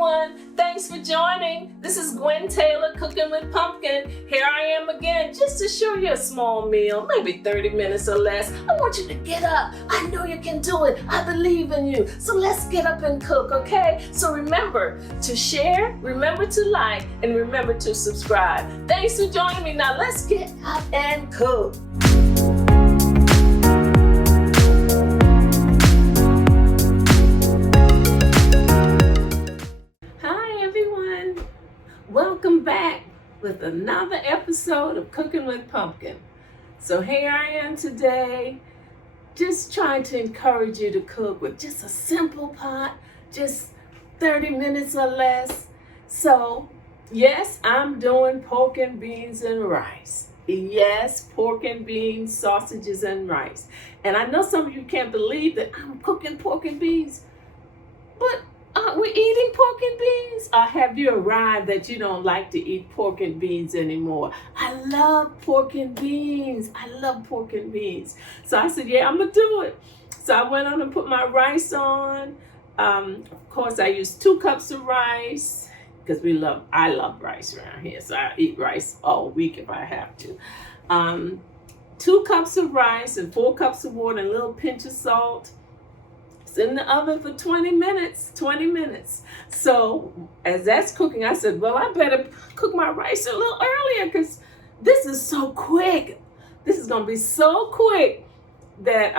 everyone. Thanks for joining. This is Gwen Taylor, Cooking with Pumpkin. Here I am again, just to show you a small meal, maybe 30 minutes or less. I want you to get up. I know you can do it. I believe in you. So let's get up and cook, okay? So remember to share, remember to like, and remember to subscribe. Thanks for joining me. Now let's get up and cook. Welcome back with another episode of Cooking with Pumpkin. So here I am today, just trying to encourage you to cook with just a simple pot, just 30 minutes or less. So yes, I'm doing pork and beans and rice. Yes, pork and beans, sausages and rice. And I know some of you can't believe that I'm cooking pork and beans, but aren't we eating pork and beans? Or have you arrived that you don't like to eat pork and beans anymore? I love pork and beans. I love pork and beans. So I said, yeah, I'm going to do it. So I went on and put my rice on. Of course, I used 2 cups of rice because I love rice around here. So I eat rice all week if I have to. 2 cups of rice and 4 cups of water and a little pinch of salt. It's in the oven for 20 minutes. So as that's cooking, I said, well, I better cook my rice a little earlier because this is so quick. This is going to be so quick that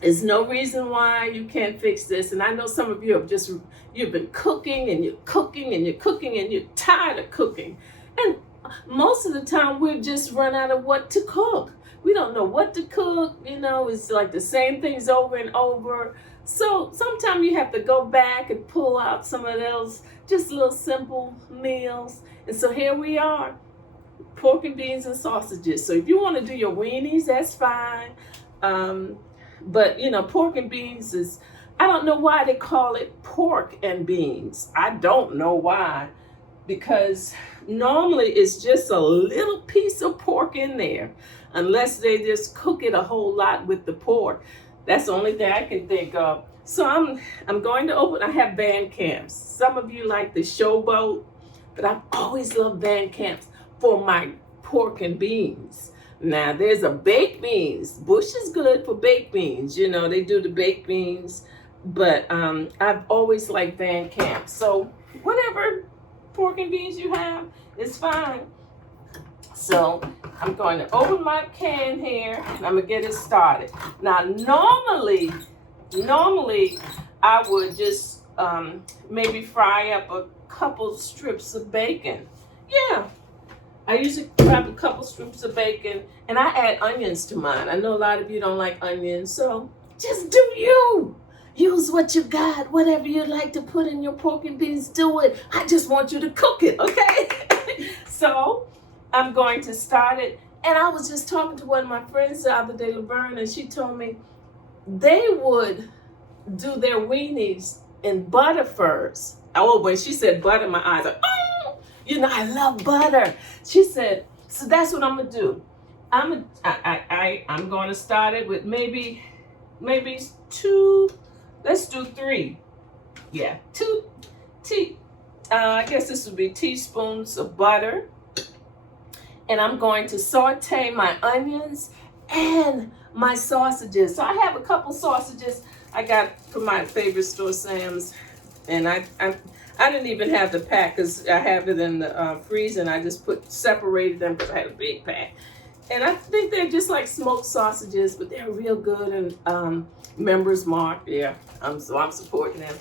there's no reason why you can't fix this. And I know some of you you've been cooking and you're cooking and you're cooking and you're tired of cooking. And most of the time we've just run out of what to cook. We don't know what to cook, it's like the same things over and over. So sometimes you have to go back and pull out some of those just little simple meals. And so here we are, pork and beans and sausages. So if you want to do your weenies, that's fine. But pork and beans I don't know why they call it pork and beans. I don't know why. Because normally it's just a little piece of pork in there, unless they just cook it a whole lot with the pork. That's the only thing I can think of. So I'm going to open. I have band camps. Some of you like the showboat, but I've always loved band camps for my pork and beans. Now there's a baked beans. Bush is good for baked beans. They do the baked beans, but I've always liked band camps. So whatever pork and beans you have is fine. So I'm going to open my can here and I'm gonna get it started. Now normally I would just maybe fry up a couple strips of bacon. Yeah, I usually grab a couple strips of bacon and I add onions to mine. I know a lot of you don't like onions, so just do you. Use what you got, whatever you like to put in your pork and beans, do it. I just want you to cook it, okay? So I'm going to start it. And I was just talking to one of my friends the other day, Laverne, and she told me they would do their weenies in butter first. Oh, when she said butter, my eyes are, oh, I love butter. She said, so that's what I'm gonna do. I'm going to start it with maybe 2. Let's do 3. Yeah, 2 I guess this would be teaspoons of butter. And I'm going to saute my onions and my sausages. So I have a couple sausages I got from my favorite store, Sam's. And I didn't even have the pack because I have it in the freezer, and I just separated them because I had a big pack. And I think they're just like smoked sausages, but they're real good and Members Mark. Yeah, so I'm supporting them.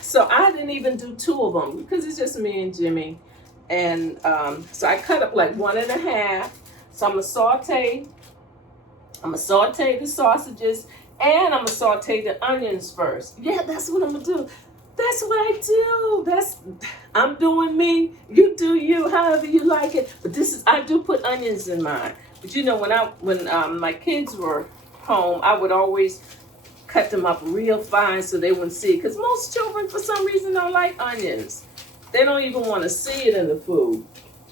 So I didn't even do 2 of them because it's just me and Jimmy. And so I cut up like 1.5. So I'm gonna saute the sausages and I'm gonna saute the onions first. Yeah, that's what I'm gonna do. That's what I do. I'm doing me. You do you, however you like it. But I do put onions in mine. But when my kids were home, I would always cut them up real fine so they wouldn't see it. Because most children, for some reason, don't like onions. They don't even want to see it in the food.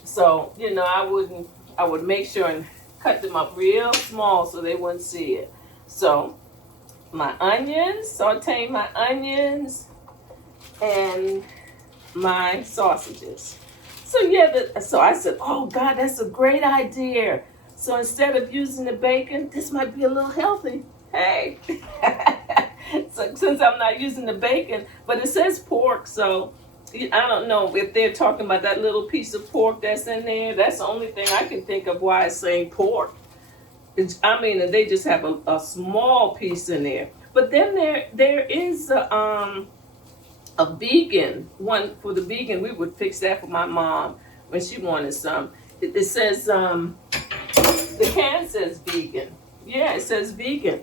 So, I would make sure and cut them up real small so they wouldn't see it. So, my onions, saute my onions. and my sausages. So yeah, so I said, oh God, that's a great idea. So instead of using the bacon, this might be a little healthy. Hey, so since I'm not using the bacon, but it says pork, so I don't know if they're talking about that little piece of pork that's in there. That's the only thing I can think of why it's saying pork. I mean, they just have a small piece in there. But then there is a vegan one. For the vegan, we would fix that for my mom when she wanted some. It says the can says vegan. Yeah, it says vegan.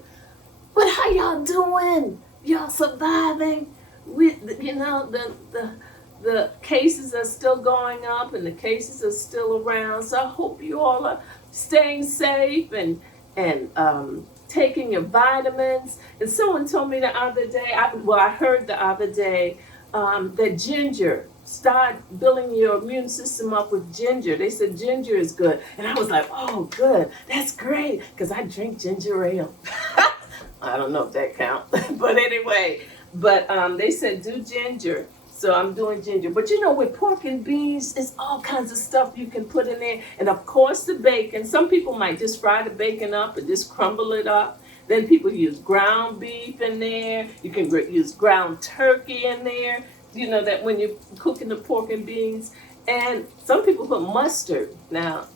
But how y'all doing? Y'all surviving? The cases are still going up and the cases are still around. So I hope you all are staying safe and taking your vitamins. And someone told me the other day, I heard the other day that ginger, start building your immune system up with ginger. They said ginger is good. And I was like, oh, good. That's great. Because I drink ginger ale. I don't know if that counts. But anyway, they said do ginger. So I'm doing ginger. But with pork and beans, it's all kinds of stuff you can put in there. And of course, the bacon. Some people might just fry the bacon up and just crumble it up. Then people use ground beef in there. You can use ground turkey in there. That when you're cooking the pork and beans. And some people put mustard. Now,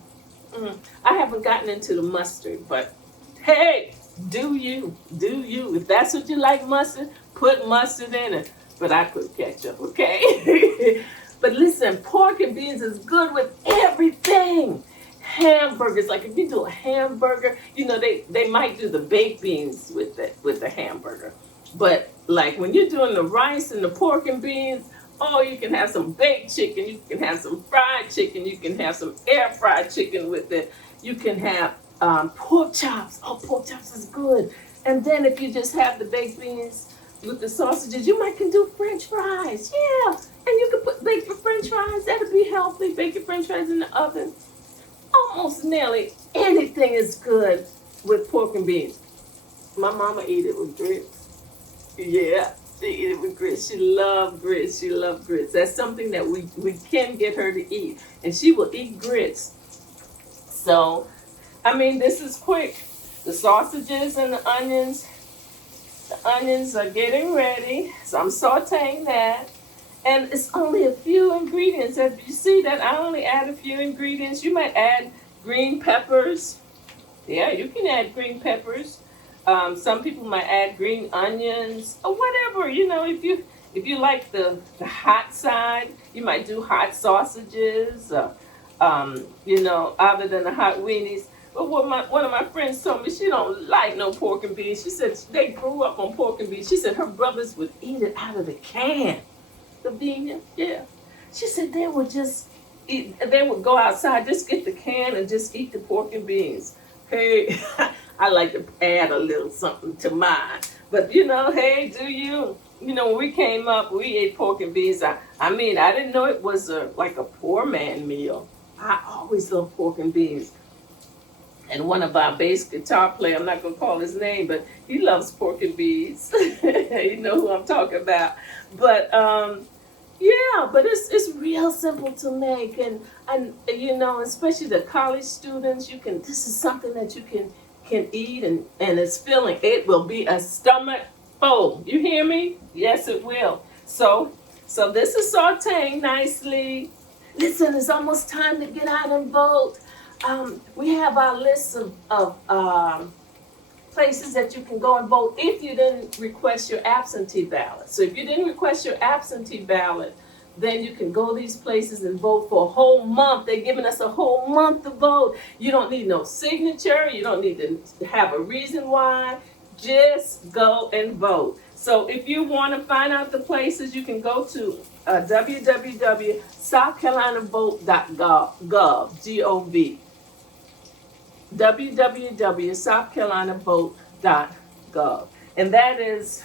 I haven't gotten into the mustard, but hey, do you. If that's what you like mustard, put mustard in it. But I put ketchup, okay? But listen, pork and beans is good with everything. Hamburgers, like if you do a hamburger, they might do the baked beans with the hamburger. But like when you're doing the rice and the pork and beans, oh, you can have some baked chicken, you can have some fried chicken, you can have some air fried chicken with it. You can have pork chops. Oh, pork chops is good. And then if you just have the baked beans with the sausages, you might can do French fries. Yeah, and you can bake your French fries. That'll be healthy. Bake your French fries in the oven. Almost nearly anything is good with pork and beans. My mama eat it with grits. Yeah, she eat it with grits. She loved grits. She loved grits. That's something that we can get her to eat, and she will eat grits. So, I mean, this is quick. The sausages and the onions. The onions are getting ready, so I'm sauteing that. And it's only a few ingredients. As you see that I only add a few ingredients. You might add green peppers. Yeah, you can add green peppers. Some people might add green onions or whatever. If you like the hot side, you might do hot sausages. Other than the hot weenies. But one of my friends told me she don't like no pork and beans. She said they grew up on pork and beans. She said her brothers would eat it out of the can. Convenient, yeah. She said they would just eat. They would go outside, just get the can and just eat the pork and beans. Hey, I like to add a little something to mine. But hey, do you? When we came up, we ate pork and beans. I mean, I didn't know it was like a poor man meal. I always love pork and beans. And one of our bass guitar players, I'm not going to call his name, but he loves pork and beans. You know who I'm talking about. But yeah, but it's real simple to make, and especially the college students, this is something that you can eat, and it's filling. It will be a stomach full. You hear me? Yes, it will. So this is sauteing nicely. Listen, it's almost time to get out and vote. We have our list of places that you can go and vote if you didn't request your absentee ballot. So if you didn't request your absentee ballot, then you can go these places and vote for a whole month. They're giving us a whole month to vote. You don't need no signature. You don't need to have a reason why. Just go and vote. So if you want to find out the places, you can go to www.southcarolinavote.gov, G-O-V. www.southcarolinavote.gov. And that is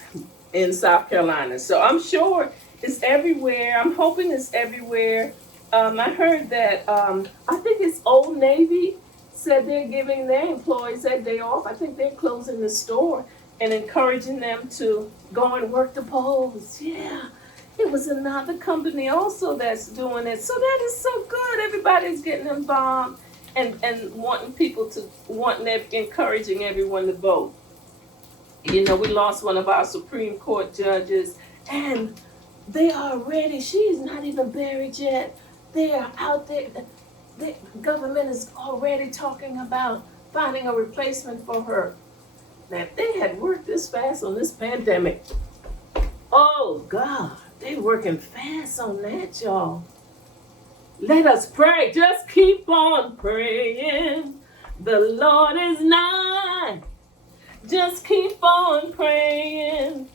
in South Carolina. So I'm sure it's everywhere. I'm hoping it's everywhere. I heard that, I think it's Old Navy said they're giving their employees that day off. I think they're closing the store and encouraging them to go and work the polls. Yeah. it was another company also that's doing it. So that is so good. Everybody's getting involved and wanting people to encouraging everyone to vote. You know, we lost one of our Supreme Court judges, and they are ready. She's not even buried yet. They are out there. The government is already talking about finding a replacement for her. Now, if they had worked this fast on this pandemic, oh God, they working fast on that, y'all. Let us pray. Just keep on praying. The Lord is nigh. Just keep on praying.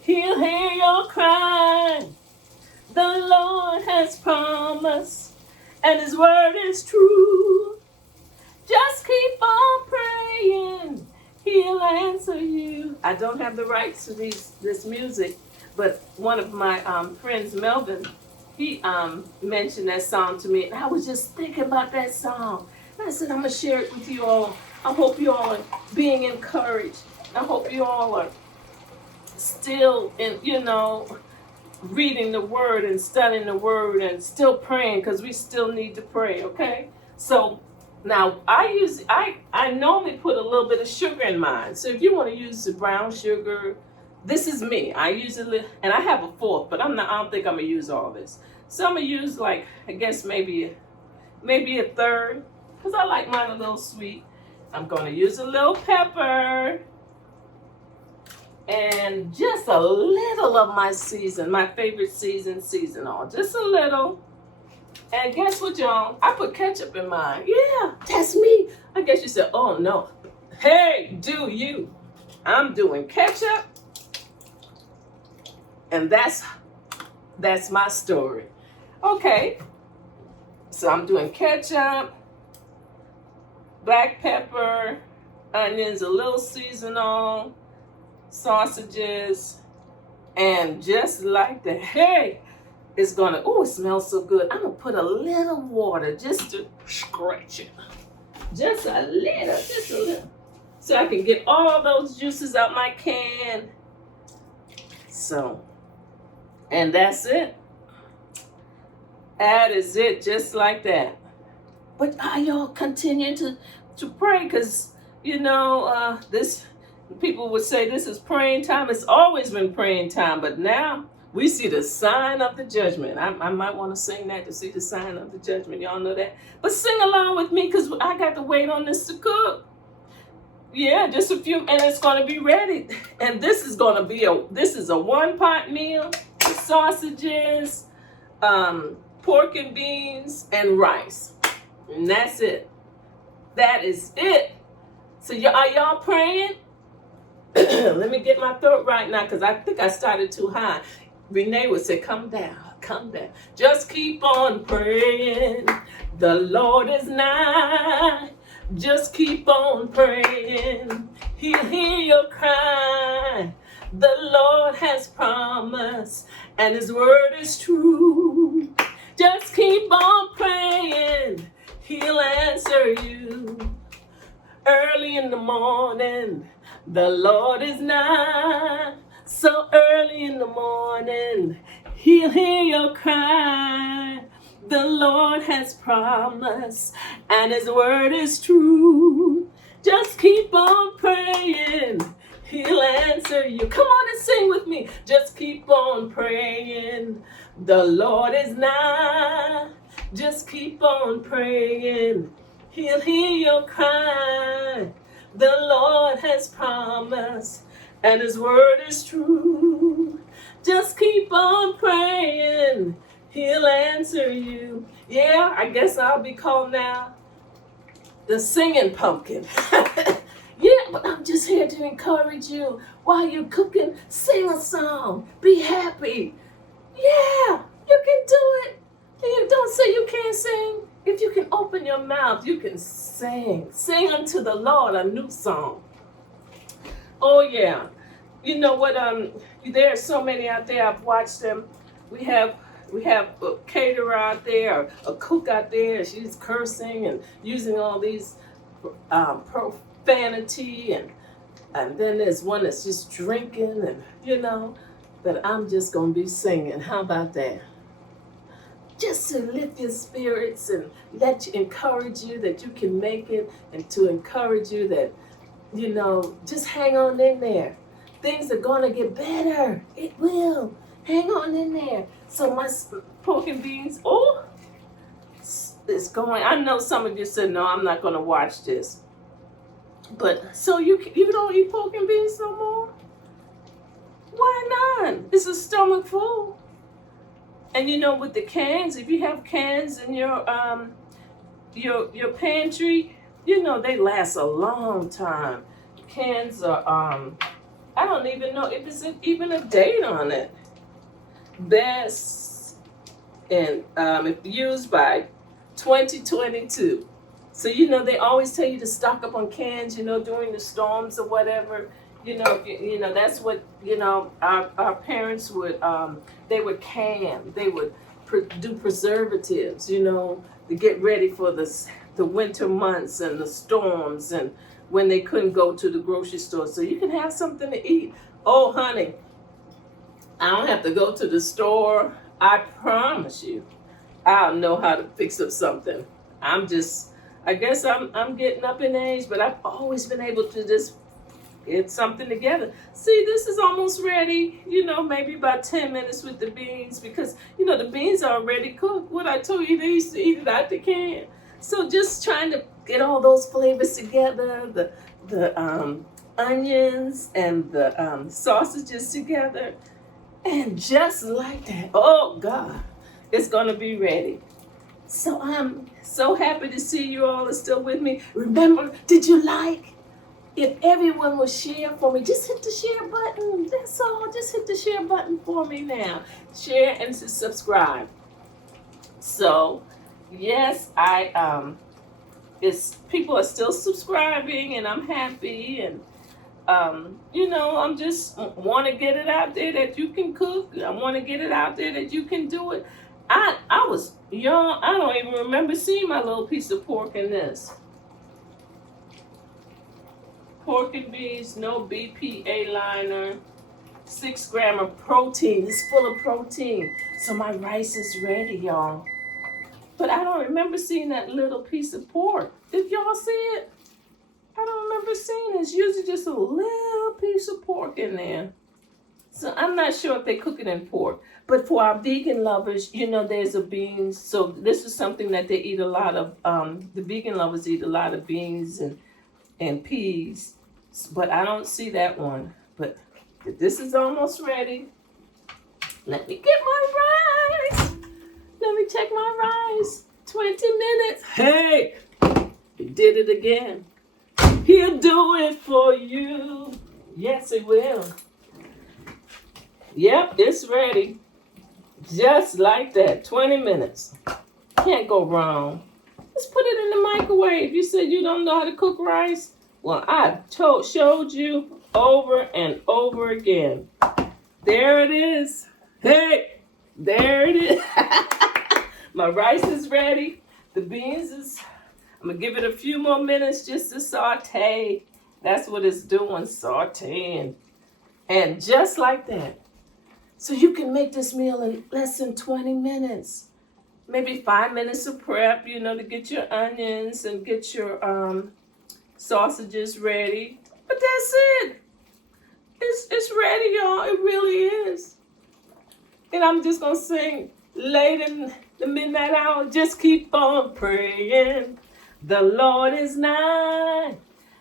He'll hear your cry. The Lord has promised, and His word is true. Just keep on praying. He'll answer you. I don't have the rights to this music, but one of my friends, Melvin, he mentioned that song to me, and I was just thinking about that song. And I said, I'm going to share it with you all. I hope you all are being encouraged. I hope you all are still reading the word and studying the word and still praying, because we still need to pray, okay? So now I normally put a little bit of sugar in mine. So if you want to use the brown sugar, this is me. I usually, and I have a fourth, but I don't think I'm gonna use all this. So I'm gonna use, like, I guess maybe a third, because I like mine a little sweet. I'm gonna use a little pepper and just a little of my favorite seasonal, just a little. And guess what, y'all? I put ketchup in mine. Yeah, that's me. I guess you said, oh no. Hey, do you? I'm doing ketchup. And that's my story. Okay. So I'm doing ketchup, black pepper, onions, a little seasonal, sausages, and just like that. Hey, it's gonna, oh, it smells so good. I'm gonna put a little water just to scratch it. Just a little. So I can get all those juices out my can. So, and that's it. That is it, just like that. But are y'all continuing to pray? Because, this, people would say this is praying time. It's always been praying time, but now we see the sign of the judgment. I might want to sing that, to see the sign of the judgment. Y'all know that? But sing along with me, because I got to wait on this to cook. Yeah, just a few, and it's going to be ready. And this is going to be a one-pot meal with sausages, pork and beans, and rice. And that's it. That is it. So are y'all praying? Let me get my throat right now, because I think I started too high. Renee would say, come down. Just keep on praying. The Lord is nigh. Just keep on praying. He'll hear your cry. The Lord has promised, and His word is true. Just keep on praying. He'll answer you. Early in the morning, the Lord is nigh. So early in the morning, He'll hear your cry. The Lord has promised, and His word is true. Just keep on praying. He'll answer you. Come on and sing with me. Just keep on praying. The Lord is nigh. Just keep on praying. He'll hear your cry. The Lord has promised, and His word is true. Just keep on praying. He'll answer you. Yeah, I guess I'll be called now the singing pumpkin. Yeah, but I'm just here to encourage you. While you're cooking, sing a song. Be happy. Yeah, you can do it. And don't say you can't sing. If you can open your mouth, you can sing. Sing unto the Lord a new song. Oh, yeah. You know what? There are so many out there. I've watched them. We have a caterer out there, a cook out there. She's cursing and using all these profanity, and then there's one that's just drinking, and but I'm just going to be singing. How about that? Just to lift your spirits and encourage you that you can make it, and to encourage you that, just hang on in there. Things are going to get better. It will. Hang on in there. So my pork and beans, it's going. I know some of you said, no, I'm not going to watch this. But so you don't eat pork and beans no more? Why not? It's a stomach full. And with the cans, if you have cans in your pantry, they last a long time. Cans are I don't even know if there's even a date on it. Best and if used by 2022. So they always tell you to stock up on cans, during the storms or whatever. That's what our parents would they would can. They would do preservatives, to get ready for the winter months and the storms, and when they couldn't go to the grocery store, so you can have something to eat. Oh, honey, I don't have to go to the store. I promise you, I'll know how to fix up something. I guess I'm getting up in age, but I've always been able to just get something together. See, this is almost ready, maybe about 10 minutes with the beans, because, the beans are already cooked. What I told you, they used to eat it out the can. So just trying to get all those flavors together, the onions and the sausages together. And just like that, oh God, it's going to be ready. So I'm so happy to see you all are still with me. Remember, did you like? If everyone will share for me, just hit the share button. That's all. Just hit the share button for me now. Share and to subscribe. So, yes, people are still subscribing, and I'm happy, and I'm just want to get it out there that you can cook. I want to get it out there that you can do it. I was young. I don't even remember seeing my little piece of pork in this. Pork and beans, no BPA liner, 6 grams of protein. It's full of protein. So my rice is ready, y'all. But I don't remember seeing that little piece of pork. Did y'all see it? I don't remember seeing it. It's usually just a little piece of pork in there. So I'm not sure if they cook it in pork. But for our vegan lovers, there's a beans. So this is something that they eat a lot of. The vegan lovers eat a lot of beans and peas. But I don't see that one. But this is almost ready. Let me get my rice. Let me check my rice. 20 minutes. Hey, he did it again. He'll do it for you. Yes, he will. Yep, it's ready. Just like that. 20 minutes. Can't go wrong. Just put it in the microwave. You said you don't know how to cook rice? Well, I showed you over and over again. There it is. Hey, there it is. My rice is ready. The beans I'm going to give it a few more minutes just to saute. That's what it's doing, sauteing. And just like that. So you can make this meal in less than 20 minutes. Maybe 5 minutes of prep, to get your onions and get your sausages ready. But that's it. It's ready, y'all. It really is. And I'm just going to sing late in the midnight hour. Just keep on praying. The Lord is nigh.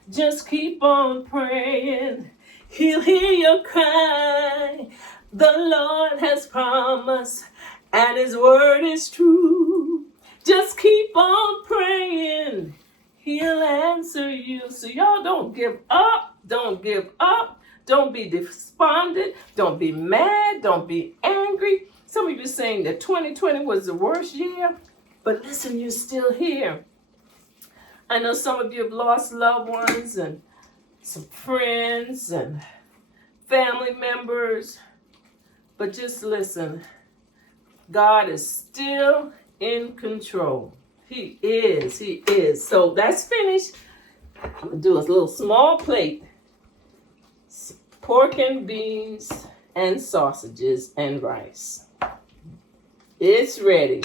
Just keep on praying. He'll hear your cry. The Lord has promised, and His word is true. Just keep on praying. He'll answer you. So y'all don't give up. Don't give up. Don't be despondent. Don't be mad. Don't be angry. Some of you saying that 2020 was the worst year. But listen, you're still here. I know some of you have lost loved ones and some friends and family members. But just listen, God is still in control. He is. So that's finished. I'm going to do a little small plate. Pork and beans and sausages and rice. It's ready.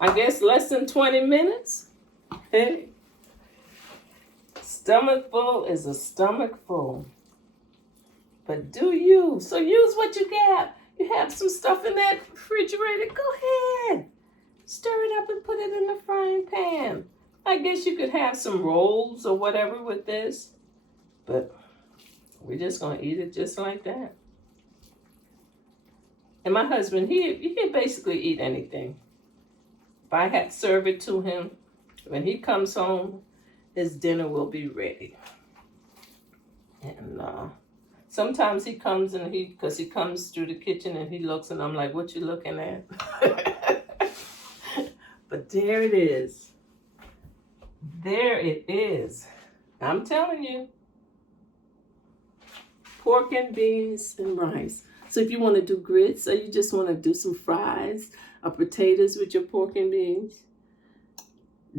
I guess less than 20 minutes. Hey. Stomach full is a stomach full. But do you? So use what you got. You have some stuff in that refrigerator. Go ahead. Stir it up and put it in the frying pan. I guess you could have some rolls or whatever with this. But we're just going to eat it just like that. And my husband, he can basically eat anything. If I had to serve it to him, when he comes home, his dinner will be ready. And sometimes he comes and because he comes through the kitchen and he looks and I'm like, what you looking at? But there it is. There it is. I'm telling you. Pork and beans and rice. So if you want to do grits or you just want to do some fries or potatoes with your pork and beans,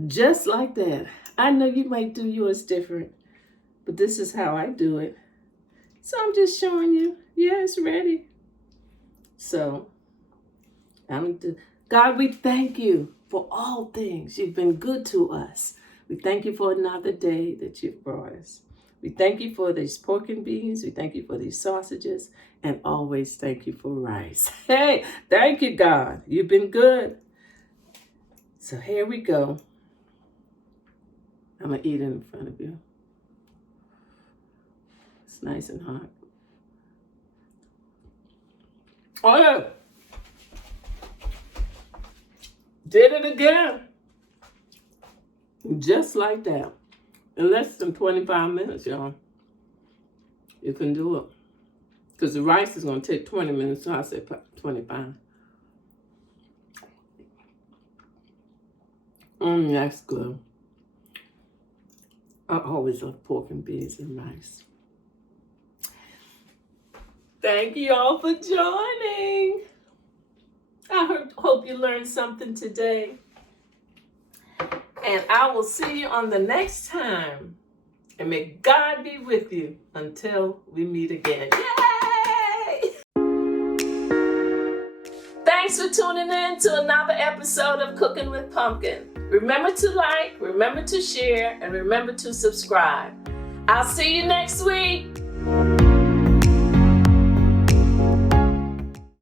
just like that. I know you might do yours different, but this is how I do it. So I'm just showing you. Yeah, it's ready. So, God, we thank you for all things. You've been good to us. We thank you for another day that you've brought us. We thank you for these pork and beans. We thank you for these sausages. And always thank you for rice. Hey, thank you, God. You've been good. So here we go. I'm going to eat it in front of you. It's nice and hot. Oh, yeah. Did it again. Just like that. In less than 25 minutes, y'all. You can do it. Because the rice is going to take 20 minutes, so I said 25. That's good. I always love pork and beans and rice. Thank you all for joining. I hope you learned something today. And I will see you on the next time. And may God be with you until we meet again. Yay! Thanks for tuning in to another episode of Cooking with Pumpkin. Remember to like, remember to share, and remember to subscribe. I'll see you next week.